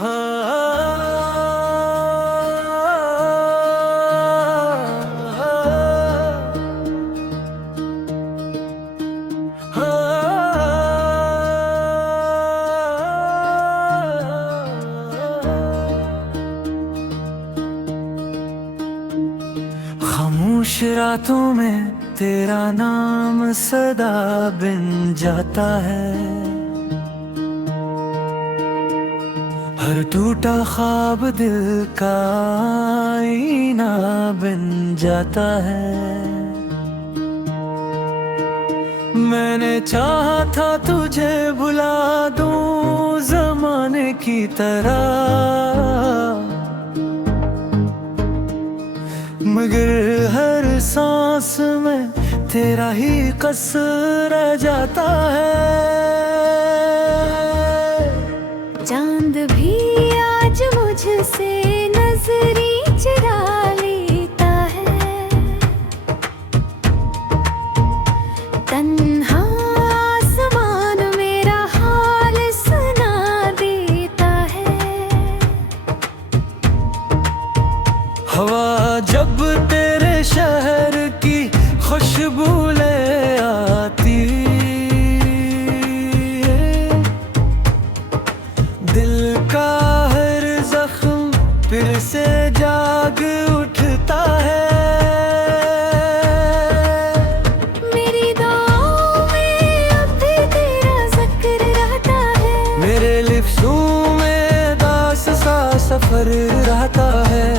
खामोश रातों में तेरा नाम सदा बिन जाता है। हर टूटा ख्वाब दिल का आईना बन जाता है। मैंने चाहा था तुझे भुला दूं ज़माने की तरह, मगर हर सांस में तेरा ही कसर रह जाता है। चांद भी आज मुझसे नजरी चुरा लेता है। तन्हा आसमान मेरा हाल सुना देता है। हवा जब तेरे शहर की खुशबू ले आती, दिल का हर जख्म फिर से जाग उठता है। मेरी दुआओं में अब भी तेरा जिक्र रहता है। मेरे लिफ्ज़ों में दास सा सफर रहता है।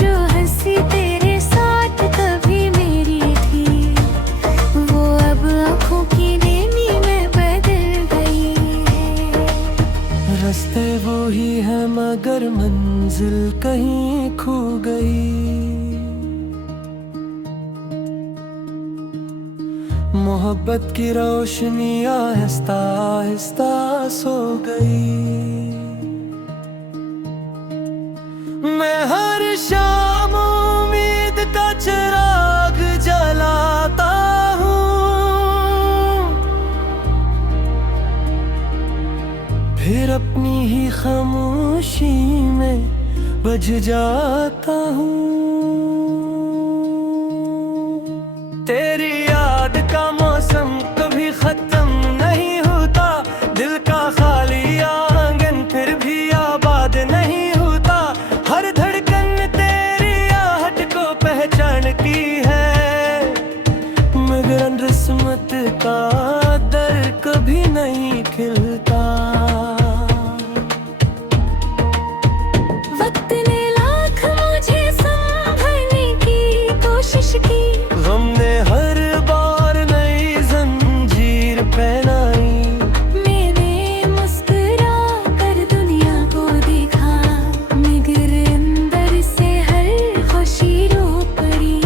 जो हंसी तेरे साथ कभी मेरी थी, वो अब आँखों की नेमी में बदल गई है। रास्ते वो ही है मगर मंजिल कहीं खो गई। मोहब्बत की रोशनी आहिस्ता आहिस्ता सो गई। मैं हर शाम उम्मीद का चिराग जलाता हूँ, फिर अपनी ही खामोशी में बज जाता हूँ। तेरी याद का मौसम कभी खत्म नहीं होता, दिल का खाली आंगन फिर भी आबाद नहीं होता। हर धड़कन तेरी आहट को पहचानती है, मगर किस्मत का दर कभी नहीं खिलता। वक्त ने लाख मुझे संभलने की कोशिश की, गम ने हर बार नई जंजीर पहनाई। मैंने मुस्कुरा कर दुनिया को देखा, मगर अंदर से हर खुशी रो पड़ी।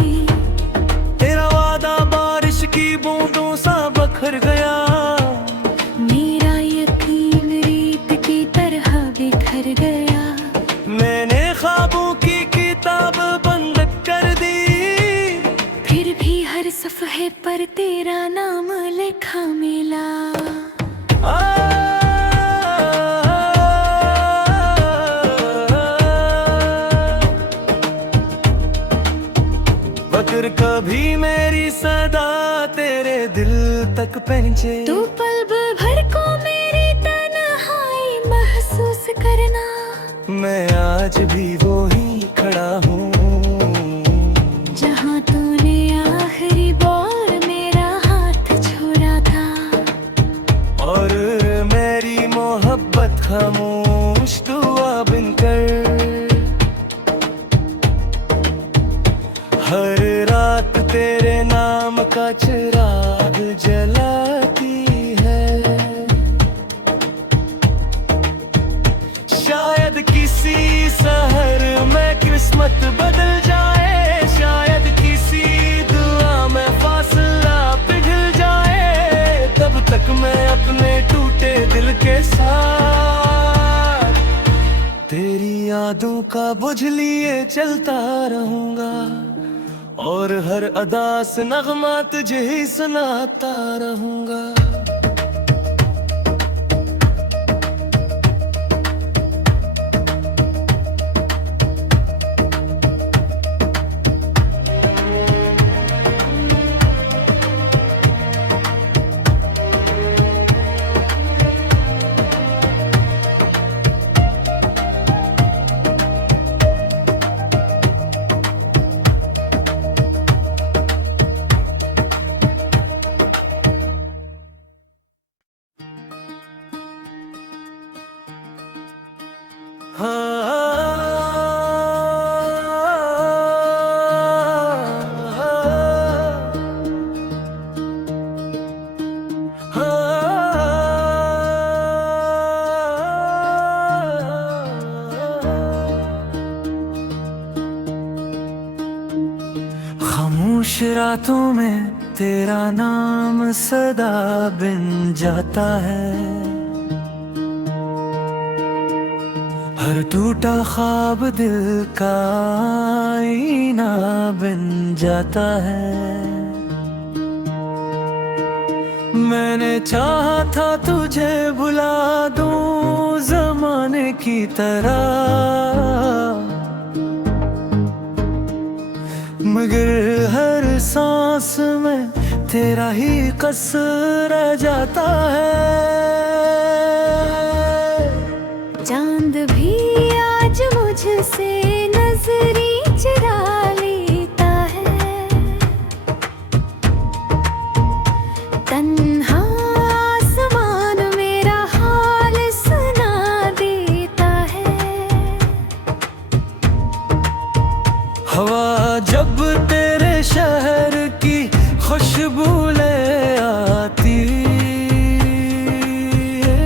तेरा वादा बारिश की बूंदों सा बखर गया, मेरा यकीन रेत की तरह बिखर गया। मैंने ख्वाबों की किताब बंद कर दी, फिर भी हर सफ़हे पर तेरा नाम लिखा मिला। मगर कभी मेरी सदा तेरे दिल तक पहुंचे। तू पल भर को मेरी तन्हाई महसूस करना, मैं आज भी वो ही खड़ा हूँ, जहाँ तूने आखिरी बार मेरा हाथ छोड़ा था। और मेरी मोहब्बत खामोश दुआ बनकर हर रात तेरे नाम का चिराग जलाती है। शायद किसी शहर में किस्मत बदल जाए, शायद किसी दुआ में फासला पिघल जाए। तब तक मैं अपने टूटे दिल के साथ तेरी यादों का बोझ लिए चलता रहूंगा, और हर अदा से नगमा तुझे ही सुनाता रहूंगा। खामोश रातों में तेरा नाम सदा बिन जाता है, हर टूटा ख्वाब दिल का आईना बन जाता है। मैंने चाहा था तुझे भुला दूं जमाने की तरह, मगर हर सांस में तेरा ही कसर रह जाता है। चांद भी आज मुझसे नजरी चुरा लेता है, तन्हा आसमान मेरा हाल सुना देता है। हवा जब तेरे शहर की खुशबू ले आती है,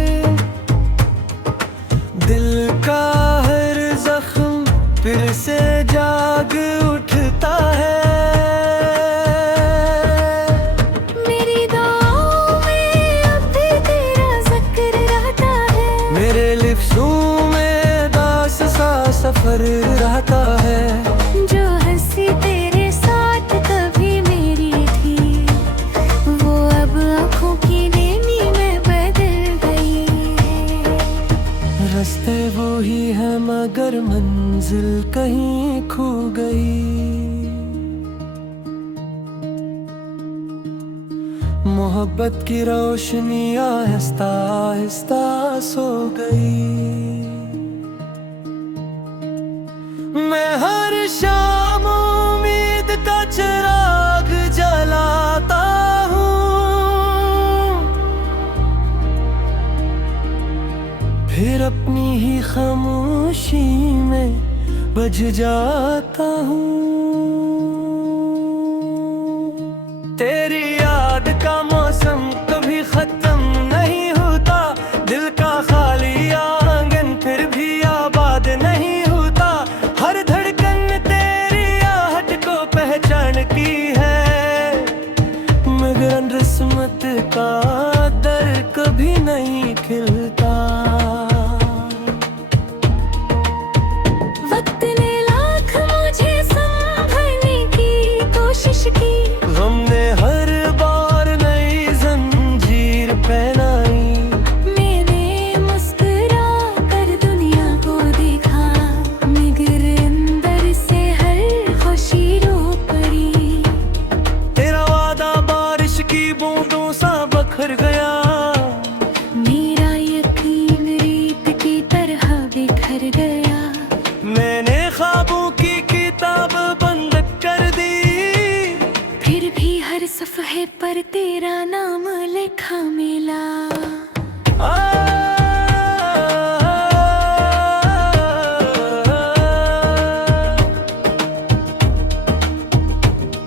दिल का हर जख्म फिर से जाग उठता है। मेरी दुआओं में अब भी तेरा जिक्र रहता है, मेरे लिफ्ज़ों में दास सा सफर रहता है। जो हंसी तेरे साथ कभी मेरी थी, वो अब आँखों की नेमी में बदल गई है। रास्ते वो ही है मगर मंजिल कहीं खो गई, मोहब्बत की रोशनी आहिस्ता आहिस्ता सो गई। मैं हर शाम उम्मीद का चिराग जलाता हूँ, फिर अपनी ही खामोशी में बज जाता हूँ। तेरी याद का मौसम कभी खत्म नहीं होता, दिल का खाली आंगन फिर भी आबाद नहीं होता। हर धड़कन तेरी आहट को पहचानती है, मगर किस्मत का दर कभी नहीं खिलता। वक्त ने लाख मुझे संभलने की कोशिश की, गम ने हर बार नई जंजीर पहनाई। मैंने मुस्कुरा कर दुनिया को देखा, मगर अंदर से हर खुशी रो पड़ी। तेरा वादा बारिश की बूंदों सा बखर गया, मेरा यकीन रेत की तरह बिखर गया। मैंने ख्वाबों की किताब बंद कर दी, फिर भी हर सफ़हे पर तेरा नाम लिखा मिला। आ,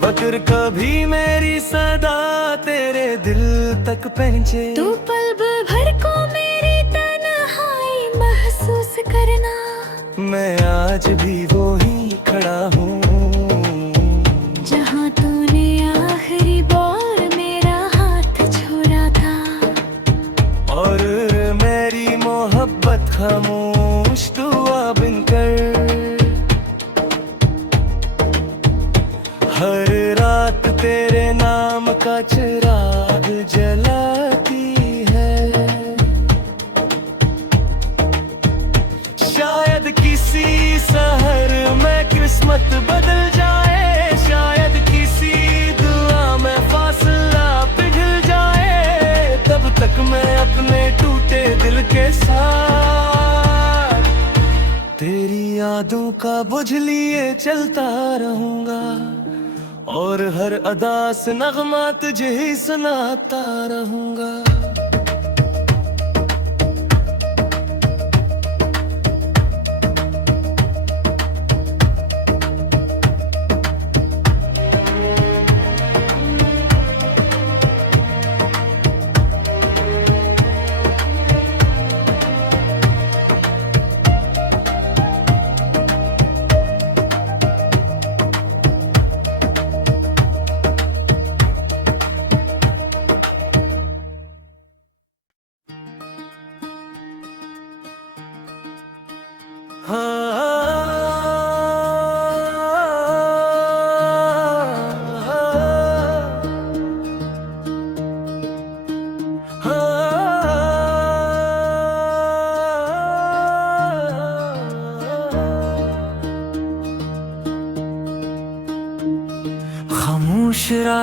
मगर कभी मेरी सदा तेरे दिल तक पहुंचे। तू पल भर को मेरी तन्हाई महसूस करना, मैं आज भी वो ही खड़ा हूँ, जहाँ तूने आखिरी बार मेरा हाथ छोड़ा था। और मेरी मोहब्बत खामोश दुआ बनकर हर रात तेरे नाम का चिराग जलाती है। शायद किसी शहर में किस्मत बदल जाए, शायद किसी दुआ में फासला पिघल जाए। तब तक मैं अपने टूटे दिल के साथ तेरी यादों का बोझ लिए चलता रहूंगा, और हर अदा से नगमा तुझे ही सुनाता रहूंगा।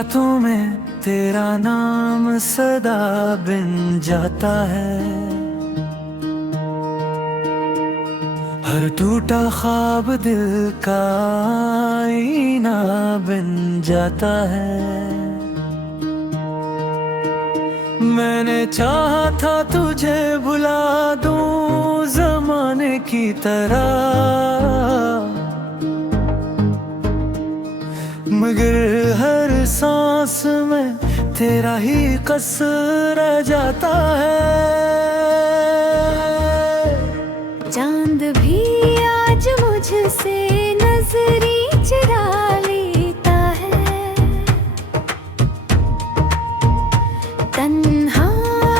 रातों में तेरा नाम सदा बिन जाता है, हर टूटा ख्वाब दिल का आईना बन जाता है। मैंने चाहा था तुझे भुला दूं जमाने की तरह, मगर हर सांस में तेरा ही कसर रह जाता है। चांद भी आज मुझसे नजरी चुरा लेता है, तन्हा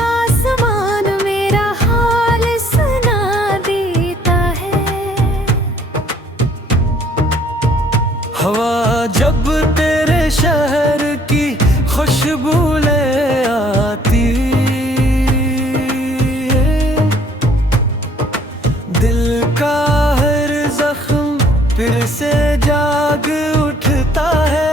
आसमान मेरा हाल सुना देता है। हवा जब तेरे शहर की खुशबू ले आती है, दिल का हर जख्म फिर से जाग उठता है।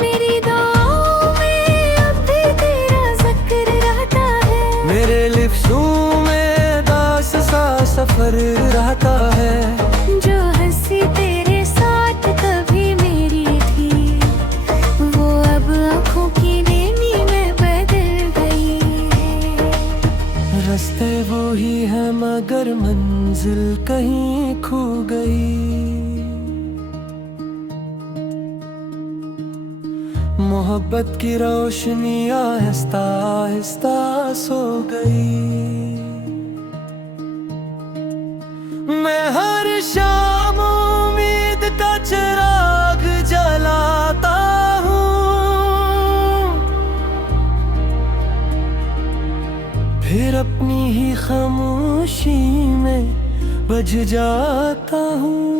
मेरी दुआओं में अब भी तेरा जिक्र रहता है, मेरे लिफ्ज़ों में दास सा सफर रहता है। जो हंसी तेरे साथ कभी मेरी थी, वो अब आँखों की नेमी में बदल गई है। रास्ते वो ही है मगर मंजिल कहीं खो गई। मोहब्बत की रोशनी आहिस्ता आहिस्ता सो गई। मैं हर शाम उम्मीद का चिराग जलाता हूँ, फिर अपनी ही खामोशी में बज जाता हूँ।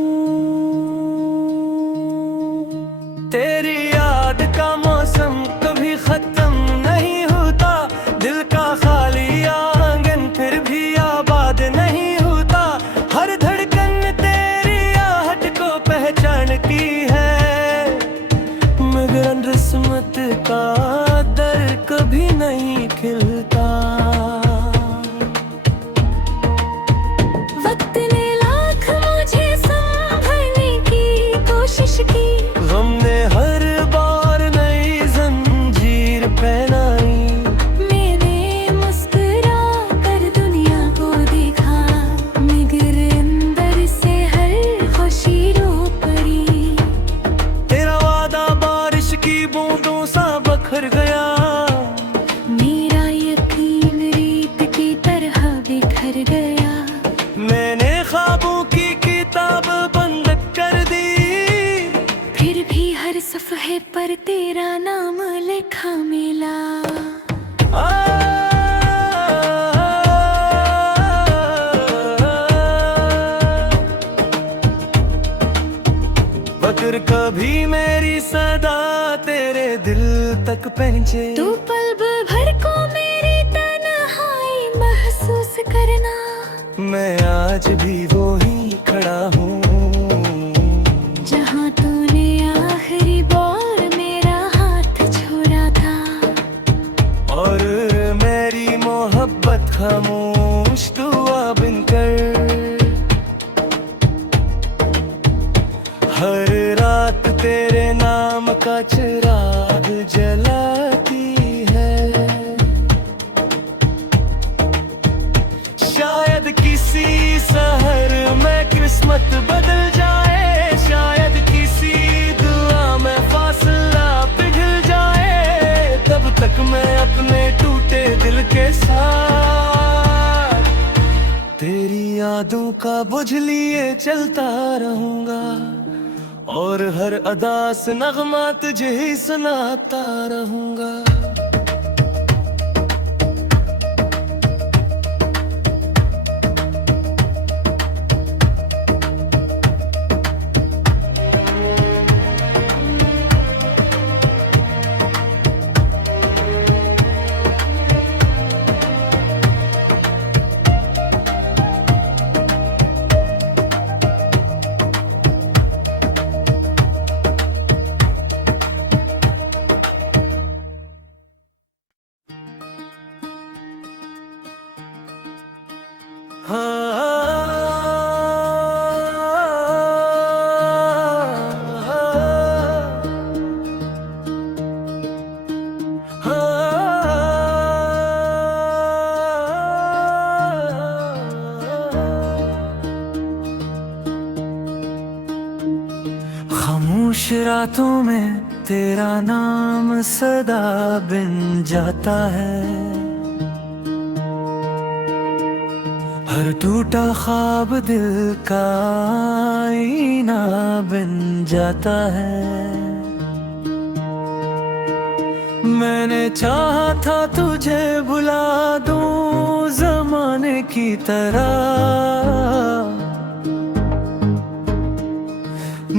तेरी याद का मौसम कभी खत्म नहीं होता, दिल का खाली आंगन फिर भी आबाद नहीं होता। हर धड़कन तेरी आहट को पहचानती है, मगर किस्मत का दर कभी नहीं खिलता। वक्त ने लाख मुझे संभलने की कोशिश की, गम ने हर बार नई जंजीर पहनाई। मैंने मुस्कुरा कर दुनिया को देखा, मगर अंदर से हर खुशी रो पड़ी। तेरा वादा बारिश की बूंदों सा बखर गया, मेरा यकीन रेत की तरह बिखर गया। मैंने ख्वाबों की किताब बंद कर दी, फिर भी हर सफ़हे पर तेरा नाम लिखा मिला। मगर कभी मेरी सदा तेरे दिल तक पहुंचे। तू पल भर को मेरी तन्हाई महसूस करना, मैं आज भी वो ही खड़ा हूँ, जहाँ तूने आखिरी बार मेरा हाथ छोड़ा था। और मेरी मोहब्बत खामोश दुआ बनकर हर रात तेरे नाम का चिराग जलाती है। शायद किसी शहर में किस्मत बदल जाए, शायद किसी दुआ में फासला पिघल जाए। तब तक मैं अपने टूटे दिल के साथ तेरी यादों का बोझ लिए चलता रहूंगा, और हर अदा से नगमा तुझे ही सुनाता रहूंगा। खामोश रातों में तेरा नाम सदा बिन जाता है, हर टूटा ख्वाब दिल का आईना बन जाता है। मैंने चाहा था तुझे भुला दूं जमाने की तरह,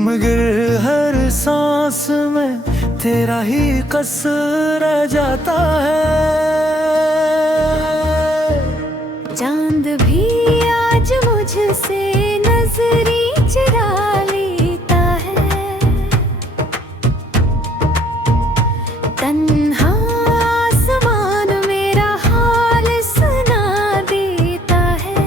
मगर हर सांस में तेरा ही कसर रह जाता है। चांद भी आज मुझसे नजरी चुरा लेता है, तन्हा आसमान मेरा हाल सुना देता है।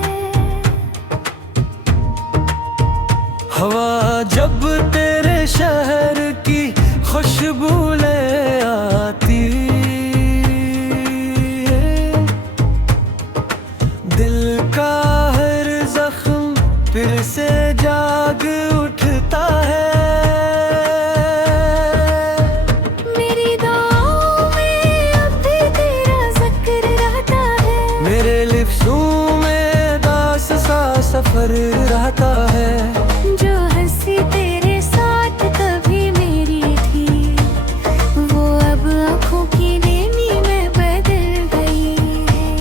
हवा जब तेरे शहर की खुशबू ले आती है, दिल का हर जख्म फिर से जाग उठता है। मेरी दुआओं में अब भी तेरा जिक्र रहता है, मेरे लिफ्ज़ों में दास सा सफर रहता है। जो हंसी तेरे साथ कभी मेरी थी, वो अब आँखों की नेमी में बदल गई है।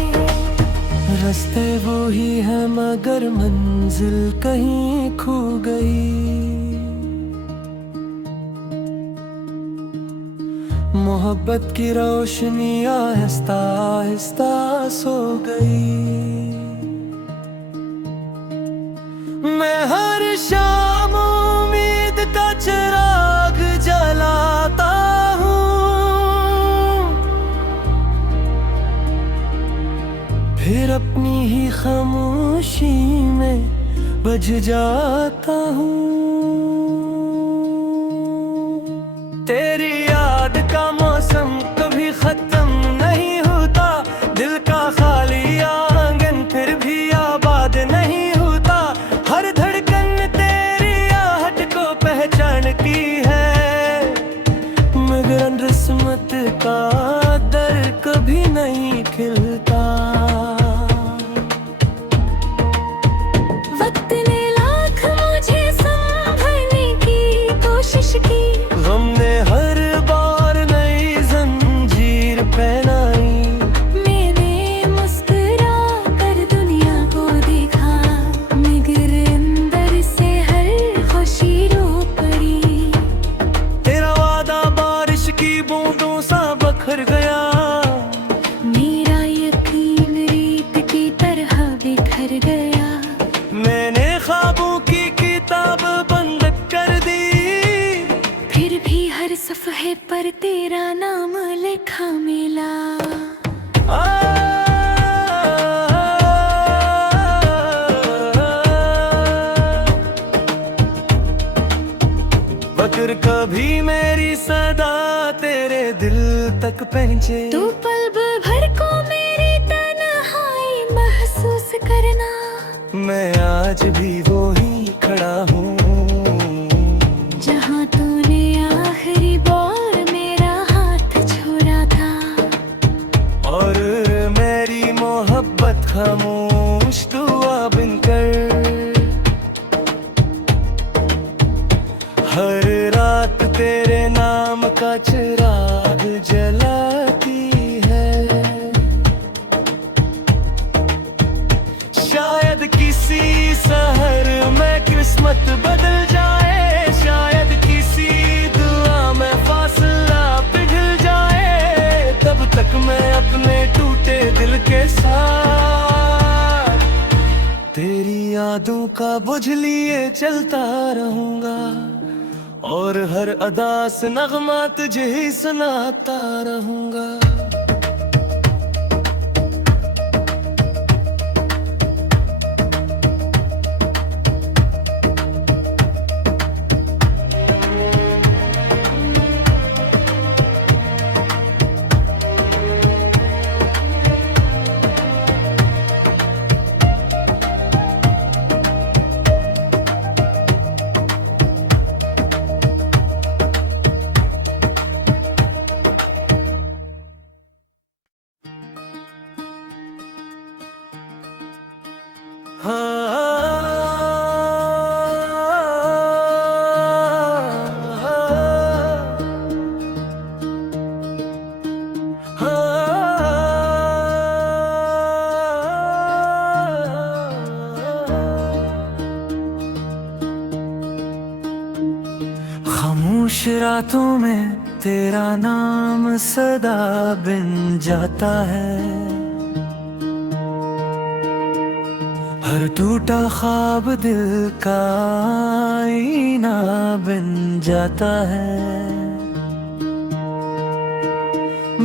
रास्ते वो ही है मगर मंजिल कहीं खो गई। मोहब्बत की रोशनी आहिस्ता आहिस्ता सो गई। मैं हर शाम उम्मीद का चिराग जलाता हूँ, फिर अपनी ही खामोशी में बज जाता हूँ। तेरी याद का मौसम कभी खत्म नहीं होता, दिल का खाली आंगन फिर भी आबाद नहीं होता। हर धड़कन तेरी आहट को पहचानती है, मगर किस्मत का दर कभी नहीं खिलता। वक्त ने लाख मुझे संभलने की कोशिश की, गम ने हर बार नई जंजीर पहनाई। मैंने मुस्कुरा कर दुनिया को देखा, मगर अंदर से हर खुशी रो पड़ी। तेरा वादा बारिश की बूंदों सा बखर गया, मेरा यकीन रेत की तरह बिखर गया। मैंने ख्वाबों की किताब बंद कर दी, फिर भी हर सफ़हे पर तेरा नाम लिखा मिला। आ, मगर कभी मेरी सदा तेरे दिल तक पहुंचे। तू पल भर को मेरी तन्हाई महसूस करना, मैं आज भी वो ही खड़ा हूँ, जहाँ तूने आखिरी बार मेरा हाथ छोड़ा था। और मेरी मोहब्बत खामोश दुआ बनकर हर रात तेरे नाम का चिराग जलाती है। शायद किसी शहर में किस्मत बदल जाए, शायद किसी दुआ में फासला पिघल जाए। तब तक मैं अपने टूटे दिल के साथ तेरी यादों का बोझ लिए चलता रहूंगा, और हर अदा से नगमा तुझे ही सुनाता रहूंगा। खामोश रातों में तेरा नाम सदा बिन जाता है, हर टूटा ख्वाब दिल का आईना बन जाता है।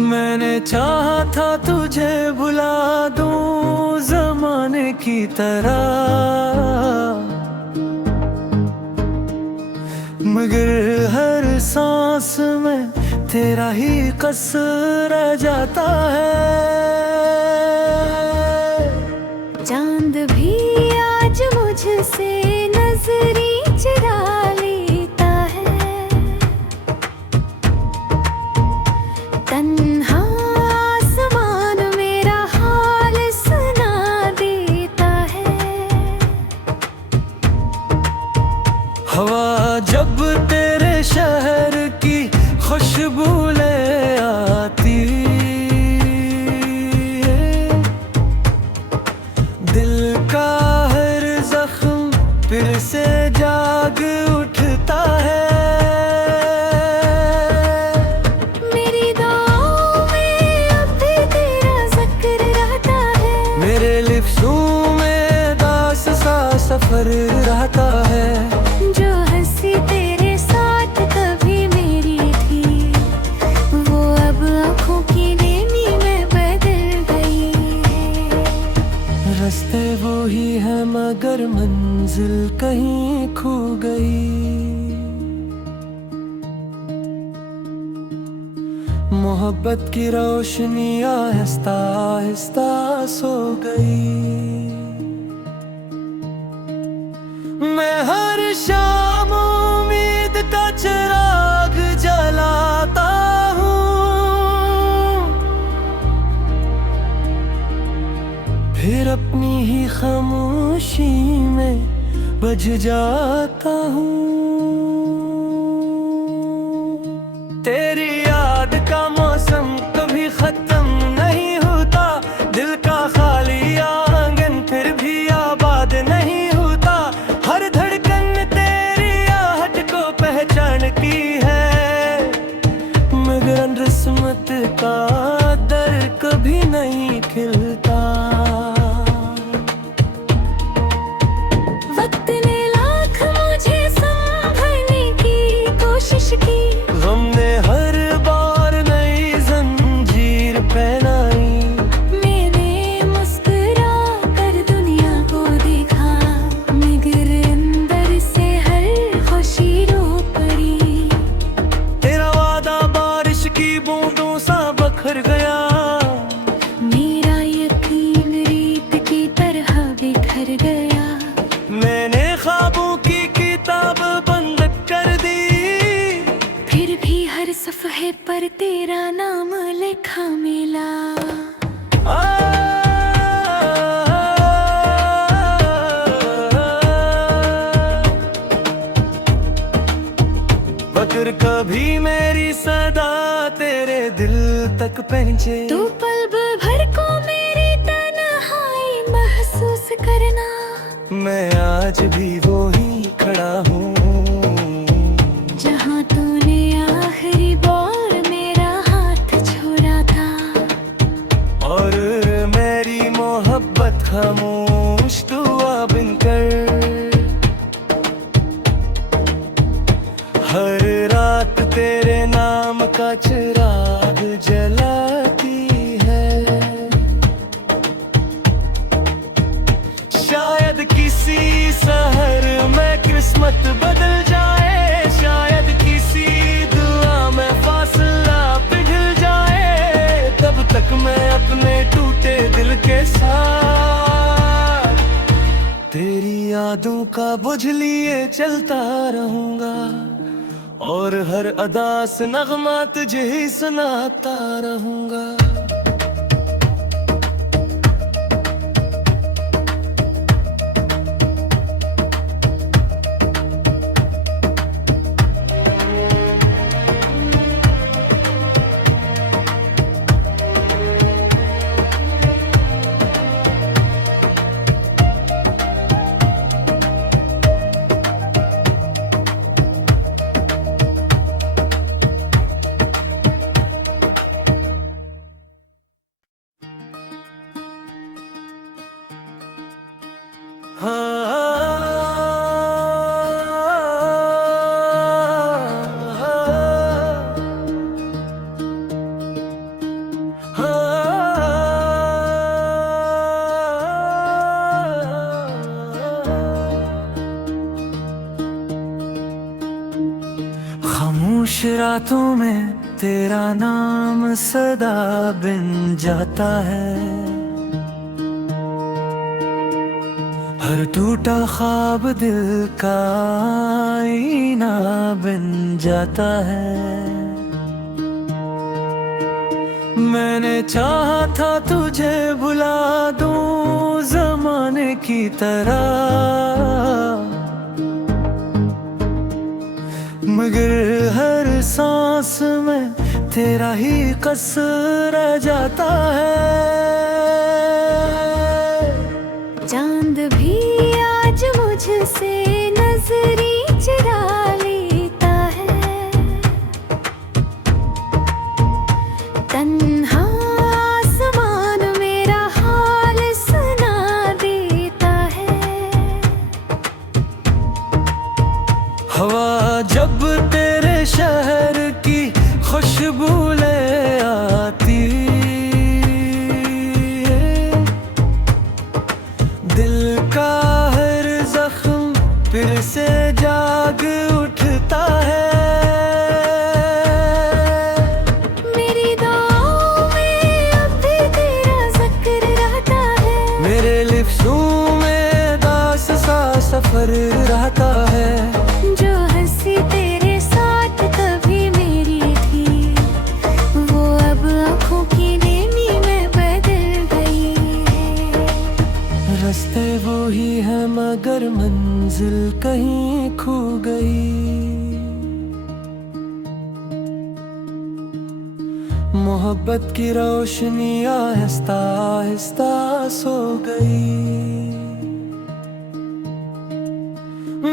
मैंने चाहा था तुझे भुला दूं जमाने की तरह, मगर हर सांस में तेरा ही कसर रह जाता है। चांद भी आज मुझसे नजरी चुरा लेता है, तन्हा आसमान मेरा हाल सुना देता है। हवा जब तेरे शहर की खुशबू ले आती, दिल का हर जख्म फिर से जाग उठता है। मेरी दुआओं में अब भी तेरा जिक्र रहता है, मेरे लिफ्ज़ों में दास सा सफर रहता है। जो हंसी तेरे साथ कभी मेरी थी, वो अब आँखों की नेमी में बदल गई है। रास्ते वो ही है मगर मंजिल कहीं खो गई। मोहब्बत की रोशनी आहिस्ता आहिस्ता सो गई। मैं हर शाम उम्मीद का चिराग जलाता हूँ, फिर अपनी ही खामोशी में बज जाता हूँ। तेरी याद का मौसम कभी खत्म नहीं होता, दिल का खाली आंगन फिर भी आबाद नहीं होता। हर धड़कन तेरी आहट को पहचानती है, मगर किस्मत का दर कभी नहीं खिलता। वक्त ने लाख मुझे संभलने की कोशिश की, गम ने हर बार नई जंजीर पहनाई। मैंने मुस्कुरा कर दुनिया को देखा, मगर अंदर से हर खुशी रो पड़ी। तेरा वादा बारिश की बूंदों सा बखर गया, मेरा यकीन रेत की तरह बिखर गया। मैंने ख्वाबों की किताब बंद कर दी, फिर भी हर सफ़हे पर तेरा नाम लिखा मिला। मगर कभी मेरी सदा तेरे दिल तक पहुंचे, तू पल भर को मेरी तन्हाई महसूस करना। मैं आज भी वो ही खड़ा हूँ, जहाँ तूने आखिरी बार मेरा हाथ छोड़ा था। और मेरी मोहब्बत खामोश दुआ बनकर हर रात तेरे नाम का चिराग जलाती है। शायद किसी शहर में किस्मत बदल जाए, शायद किसी दुआ में फासला पिघल जाए। तब तक मैं अपने टूटे दिल के साथ तेरी यादों का बोझ लिए चलता रहूंगा, और हर अदा से नगमा तुझे ही सुनाता रहूंगा। रातों में तेरा नाम सदा बिन जाता है, हर टूटा ख्वाब दिल का आईना बन जाता है। मैंने चाहा था तुझे भुला दूं जमाने की तरह, मगर हर सांस में तेरा ही कसर रह जाता है। चांद भी आज मुझसे नजरी चुरा लेता है, तन्हा आसमान मेरा हाल सुना देता है। हवा जब तेरे शहर की खुशबू ले आती है, दिल का हर जख्म फिर से जाग उठता है। मेरी दुआओं में अब भी तेरा जिक्र रहता है, मेरे लिफ्ज़ों में दास सा सफर रहता है। जो हंसी तेरे साथ कभी मेरी थी, वो अब आँखों की नेमी में बदल गई है। रास्ते वो ही है मगर मंजिल कहीं खो गई। मोहब्बत की रोशनी आहिस्ता आहिस्ता सो गई।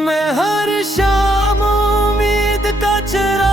मैं हर शाम उम्मीद का चेहरा